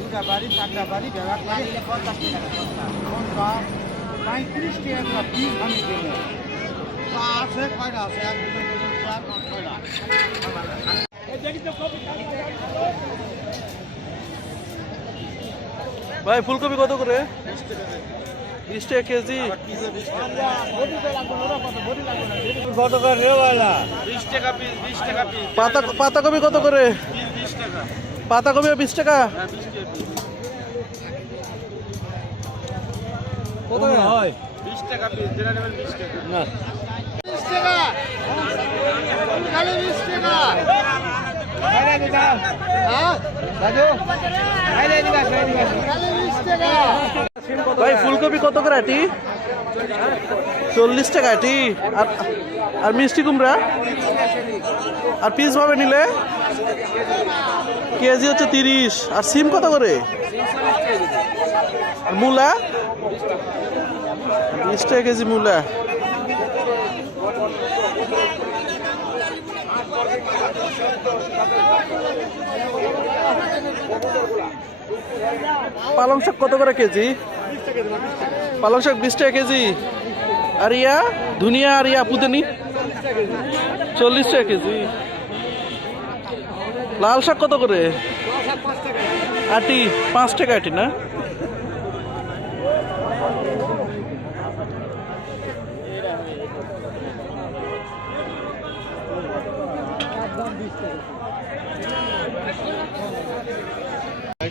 দুটা বাড়ি চারটা বাড়ি ব্যবহার করে পঞ্চাশ টাকা পঁয়ত্রিশ টাকা পিস আমি দেবো আছে কয়টা আছে? এক দুটো তিন, চার পাঁচ ছয়টা। ভাই ফুলকপি কত করে? বিশ টাকা কেজি। কত করে পাতা পাতাকপি কত করে? পাতাকপি বিশ টাকা। কত হয়? বিশ টাকা খালি বিশ টাকা। হ্যাঁ বিশ টাকা। ভাই ফুলকপি কত করে আটি? চল্লিশ টাকা আটি। আর আর মিষ্টি কুমড়া? আর পিস ভাবে নিলে? কেজি হচ্ছে তিরিশ। আর সিম কত করে? আর মূলা? বিশ টাকা কেজি মূলা। পালং শাক কত করে কেজি? পালং শাক বিশ টাকা কেজি। আর ইয়া? ধুনিয়া আর ইয়া পুদেনি? চল্লিশ টাকা কেজি। লাল শাক কত করে? আটি, পাঁচ টাকা আটি না?